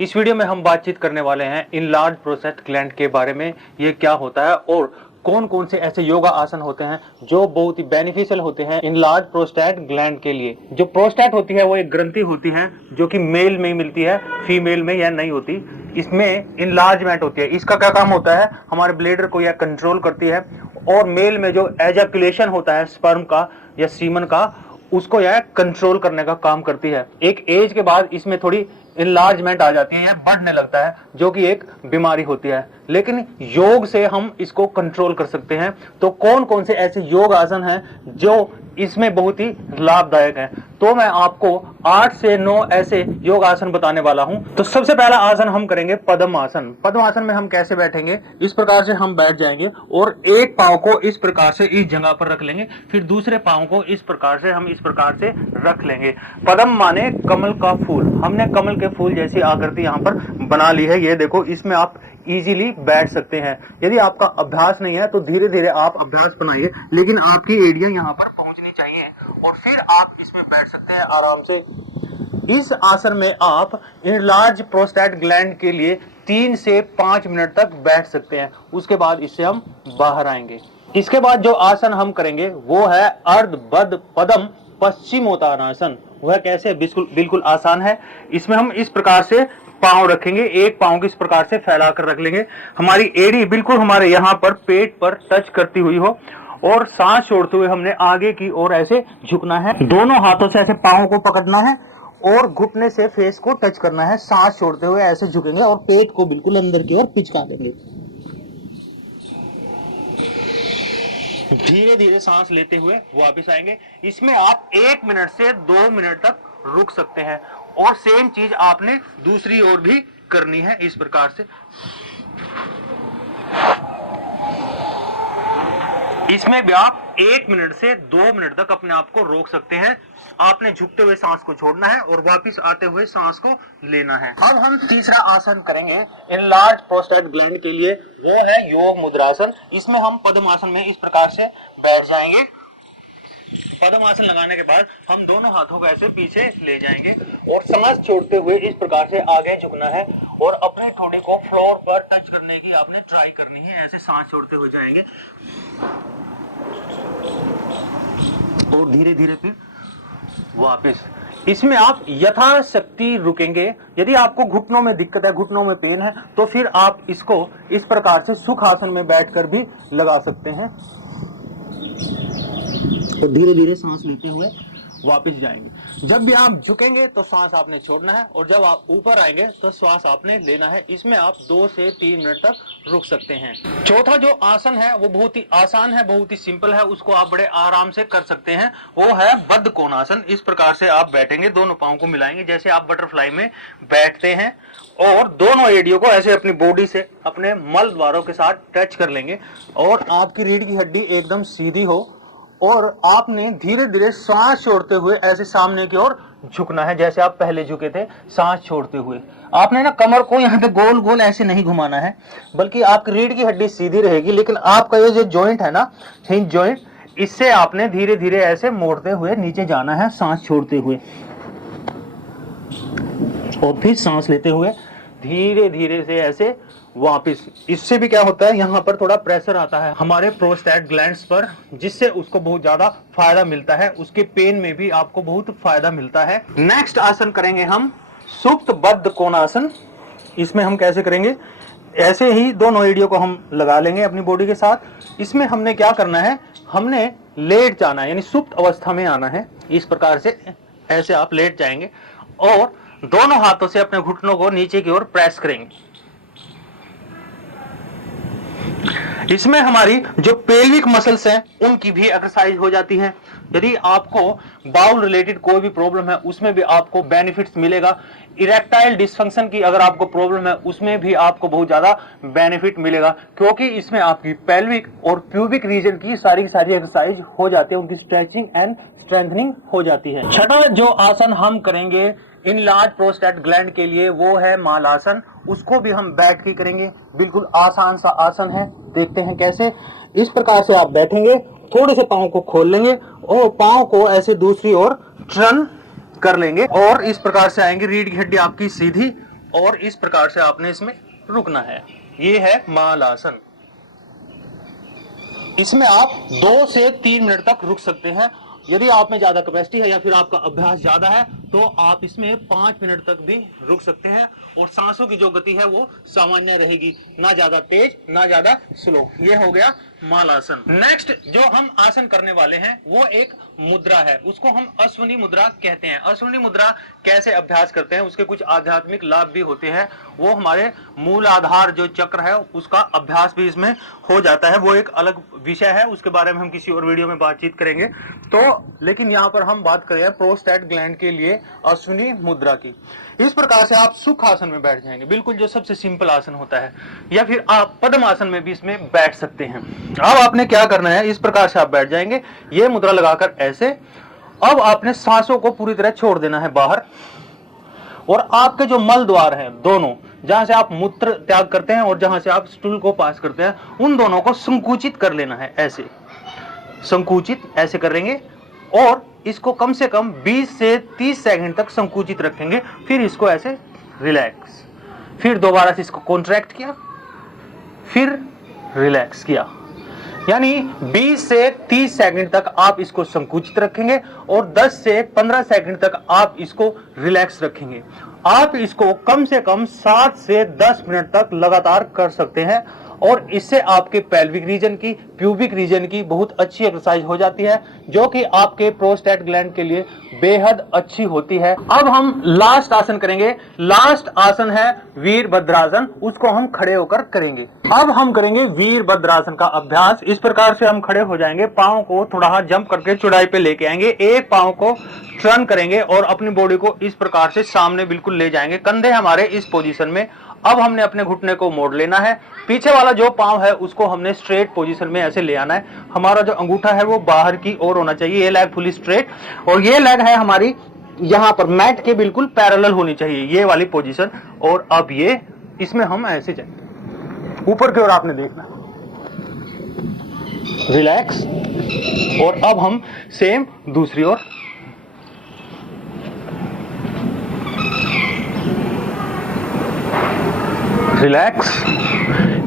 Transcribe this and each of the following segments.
इस वीडियो में हम बातचीत करने वाले हैं इनलार्ज प्रोस्टेट ग्लैंड के बारे में। ये क्या होता है और कौन कौन से ऐसे योगा आसन होते हैं जो बहुत ही बेनिफिशियल होते हैं इनलार्ज प्रोस्टेट ग्लैंड के लिए। जो प्रोस्टेट होती है वो एक ग्रंथि होती है जो कि मेल में ही मिलती है, फीमेल में यह नहीं होती। इसमें इनलार्जमेंट होती है। इसका क्या काम होता है, हमारे ब्लेडर को यह कंट्रोल करती है और मेल में जो एजैकुलेशन होता है स्पर्म का या सीमन का, उसको यह कंट्रोल करने का काम करती है। एक एज के बाद इसमें थोड़ी इनलार्जमेंट आ जाती है, यह बढ़ने लगता है जो कि एक बीमारी होती है, लेकिन योग से हम इसको कंट्रोल कर सकते हैं। तो कौन कौन से ऐसे योग आसन हैं जो इसमें बहुत ही लाभदायक है, तो मैं आपको 8 से 9 ऐसे योग आसन बताने वाला हूं। तो सबसे पहला आसन हम करेंगे पद्म आसन। पद्म आसन में हम कैसे बैठेंगे, इस प्रकार से हम बैठ जाएंगे और एक पांव को इस प्रकार से इस जगह पर रख लेंगे, फिर दूसरे पांव को इस प्रकार से हम इस प्रकार से रख लेंगे। पद्म माने कमल का फूल। हमने कमल के फूल जैसी आकृति यहाँ पर बना ली है। ये देखो, इसमें आप इजीली बैठ सकते हैं। यदि आपका अभ्यास नहीं है तो धीरे धीरे आप अभ्यास बनाइए, लेकिन आपकी एड़ियां यहाँ पर पहुंचनी चाहिए और फिर आप इसमें बैठ सकते हैं आराम से। इस आसन में आप इनलार्ज प्रोस्टेट ग्लैंड के लिए 3 से 5 मिनट तक बैठ सकते हैं। उसके बाद इससे हम बाहर आएंगे। इसके बाद जो आसन हम करेंगे वो है अर्धबद्ध पद्म पश्चिमोत्तानासन। वह कैसे, बिल्कुल आसान है। इसमें हम इस प्रकार से पांव रखेंगे, एक पांव को इस प्रकार से फैला कर रख लेंगे। हमारी एड़ी बिल्कुल हमारे यहाँ पर पेट पर टच करती हुई हो और सांस छोड़ते हुए हमने आगे की ओर ऐसे झुकना है। दोनों हाथों से ऐसे पांव को पकड़ना है और घुटने से फेस को टच करना है। सांस छोड़ते हुए ऐसे झुकेंगे और पेट को बिल्कुल अंदर की ओर पिचका देंगे। धीरे धीरे सांस लेते हुए वापस आएंगे। इसमें आप 1 मिनट से 2 मिनट तक रुक सकते हैं और सेम चीज आपने दूसरी ओर भी करनी है इस प्रकार से। इसमें भी आप 1 मिनट से 2 मिनट तक अपने आप को रोक सकते हैं। आपने झुकते हुए सांस को छोड़ना है और वापस आते हुए सांस को लेना है। अब हम तीसरा आसन करेंगे इनलार्ज प्रोस्टेट ग्लैंड के लिए, वो है योग मुद्रासन। इसमें हम पद्म आसन में इस प्रकार से बैठ जाएंगे। पद्म आसन लगाने के बाद हम दोनों हाथों को ऐसे पीछे ले जाएंगे और सांस छोड़ते हुए इस प्रकार से आगे झुकना है और अपने ठोड़ी को फ्लोर पर टच करने की आपने ट्राई करनी है। ऐसे सांस छोड़ते हुए जाएंगे और धीरे धीरे फिर वापस। इसमें आप यथाशक्ति रुकेंगे। यदि आपको घुटनों में दिक्कत है, घुटनों में पेन है, तो फिर आप इसको इस प्रकार से सुख आसन में बैठकर भी लगा सकते हैं। तो धीरे धीरे सांस लेते हुए वापस जाएंगे। जब भी आप झुकेंगे तो सांस आपने छोड़ना है और जब आप ऊपर आएंगे तो श्वास आपने लेना है। इसमें आप 2 से 3 मिनट तक रुक सकते हैं। चौथा जो आसन है वो बहुत ही आसान है, बहुत ही सिंपल है, उसको आप बड़े आराम से कर सकते हैं। वो है बद्ध कोणासन। इस प्रकार से आप बैठेंगे, दोनों पांव को मिलाएंगे जैसे आप बटरफ्लाई में बैठते हैं और दोनों एड़ियों को ऐसे अपनी बॉडी से अपने मल द्वारों के साथ टच कर लेंगे और आपकी रीढ़ की हड्डी एकदम सीधी हो और आपने धीरे धीरे सांस छोड़ते हुए ऐसे सामने की ओर झुकना है जैसे आप पहले झुके थे। सांस छोड़ते हुए आपने ना कमर को यहाँ पे गोल गोल ऐसे नहीं घुमाना है, बल्कि आपकी रीढ़ की हड्डी सीधी रहेगी, लेकिन आपका ये जो जॉइंट है ना, हिंज जॉइंट, इससे आपने धीरे धीरे ऐसे मोड़ते हुए नीचे जाना है सांस छोड़ते हुए और फिर सांस लेते हुए धीरे धीरे से ऐसे वापस। इससे भी क्या होता है, यहाँ पर थोड़ा प्रेशर आता है हमारे प्रोस्टेट ग्लैंड्स पर, जिससे उसको बहुत ज्यादा फायदा मिलता है। उसके पेन में भी आपको बहुत फायदा मिलता है। नेक्स्ट आसन करेंगे हम सुप्त बद्ध कोणासन। इसमें हम कैसे करेंगे, ऐसे ही दोनों एड़ियों को हम लगा लेंगे अपनी बॉडी के साथ। इसमें हमने क्या करना है, हमने लेट जाना है, यानी सुप्त अवस्था में आना है। इस प्रकार से ऐसे आप लेट जाएंगे और दोनों हाथों से अपने घुटनों को नीचे की ओर प्रेस करेंगे। इसमें हमारी जो पेल्विक मसल्स हैं उनकी भी एक्सरसाइज हो जाती है। यदि आपको बाउल रिलेटेड कोई भी प्रॉब्लम है उसमें भी आपको बेनिफिट्स मिलेगा। इरेक्टाइल डिसफंक्शन की अगर आपको प्रॉब्लम है उसमें भी आपको बहुत ज्यादा बेनिफिट मिलेगा, क्योंकि इसमें आपकी पेल्विक और प्यूबिक रीजन की सारी एक्सरसाइज हो जाती है, उनकी स्ट्रेचिंग एंड स्ट्रेंथनिंग हो जाती है। छठा जो आसन हम करेंगे इनलार्ज प्रोस्टेट ग्लैंड के लिए वो है मालासन। उसको भी हम बैठ के करेंगे। बिल्कुल आसान सा आसन है, देखते हैं कैसे। इस प्रकार से आप बैठेंगे, थोड़े से पांव को खोल लेंगे और पांव को ऐसे दूसरी ओर टर्न कर लेंगे और इस प्रकार से आएंगे। रीढ़ की हड्डी आपकी सीधी और इस प्रकार से आपने इसमें रुकना है। ये है मालासन। इसमें आप 2 से 3 मिनट तक रुक सकते हैं। यदि आप में ज्यादा कैपेसिटी है या फिर आपका अभ्यास ज्यादा है तो आप इसमें 5 मिनट तक भी रुक सकते हैं और सांसों की जो गति है वो सामान्य रहेगी, ना ज्यादा तेज ना ज्यादा स्लो। ये हो गया मालासन। नेक्स्ट जो हम आसन करने वाले हैं वो एक मुद्रा है, उसको हम अश्विनी मुद्रा कहते हैं। अश्विनी मुद्रा कैसे अभ्यास करते हैं, उसके कुछ आध्यात्मिक लाभ भी होते हैं। वो हमारे मूल आधार जो चक्र है उसका अभ्यास भी इसमें हो जाता है। वो एक अलग विषय है, उसके बारे में हम किसी और वीडियो में बातचीत करेंगे। तो लेकिन यहाँ पर हम बात करें प्रोस्टेट ग्लैंड के लिए अश्विनी मुद्रा की। इस प्रकार से आप सुख आसन में बैठ जाएंगे, बिल्कुल जो सबसे सिंपल आसन होता है, या फिर आप पद्म आसन में भी इसमें बैठ सकते हैं। अब आपने क्या करना है, इस प्रकार से आप बैठ जाएंगे, ये मुद्रा लगाकर ऐसे। अब आपने सांसों को पूरी तरह छोड़ देना है बाहर, और आपके जो मल द्वार हैं दोनों, जहां से आप मूत्र त्याग करते हैं और जहां से आप स्टूल को पास करते हैं, उन दोनों को संकुचित कर लेना है। ऐसे संकुचित ऐसे करेंगे और इसको कम से कम 20 से 30 सेकंड तक संकुचित रखेंगे। फिर इसको ऐसे रिलैक्स, फिर दोबारा से इसको कॉन्ट्रैक्ट किया, फिर रिलैक्स किया। यानी 20 से 30 सेकंड तक आप इसको संकुचित रखेंगे और 10 से 15 सेकंड तक आप इसको रिलैक्स रखेंगे। आप इसको कम से कम 7 से 10 मिनट तक लगातार कर सकते हैं और इससे आपके पेल्विक रीजन की, प्यूबिक रीजन की बहुत अच्छी एक्सरसाइज हो जाती है, जो कि आपके प्रोस्टेट ग्लैंड के लिए बेहद अच्छी होती है। अब हम लास्ट आसन करेंगे। लास्ट आसन है वीरभद्रासन, उसको हम खड़े होकर करेंगे। अब हम करेंगे वीरभद्रासन का अभ्यास। इस प्रकार से हम खड़े हो जाएंगे, पांव को थोड़ा जंप करके चौड़ाई पे लेके आएंगे, एक पांव को टर्न करेंगे और अपनी बॉडी को इस प्रकार से सामने बिल्कुल ले जाएंगे, कंधे हमारे इस पोजीशन में। अब हमने अपने घुटने को मोड़ लेना है, पीछे वाला जो पांव है उसको हमने स्ट्रेट पोजीशन में ऐसे ले आना है। हमारा जो अंगूठा है वो बाहर की ओर होना चाहिए, ये लेग फुली स्ट्रेट, और ये लेग है हमारी यहाँ पर मैट के बिल्कुल पैरेलल होनी चाहिए, ये वाली पोजीशन। और अब ये इसमें हम ऐसे जाएंगे, ऊपर की ओर आपने देखना, रिलैक्स। और अब हम सेम दूसरी ओर, रिलैक्स।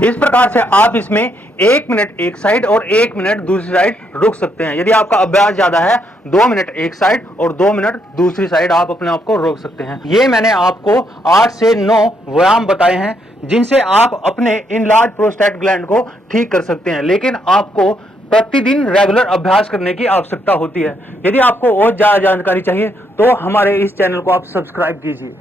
इस प्रकार से आप इसमें 1 मिनट एक साइड और 1 मिनट दूसरी साइड रुक सकते हैं। यदि आपका अभ्यास ज्यादा है, 2 मिनट एक साइड और 2 मिनट दूसरी साइड आप अपने आप को रोक सकते हैं। ये मैंने आपको 8 से 9 व्यायाम बताए हैं जिनसे आप अपने इनलार्ज प्रोस्टेट ग्लैंड को ठीक कर सकते हैं, लेकिन आपको प्रतिदिन रेगुलर अभ्यास करने की आवश्यकता होती है। यदि आपको और ज्यादा जानकारी चाहिए तो हमारे इस चैनल को आप सब्सक्राइब कीजिए।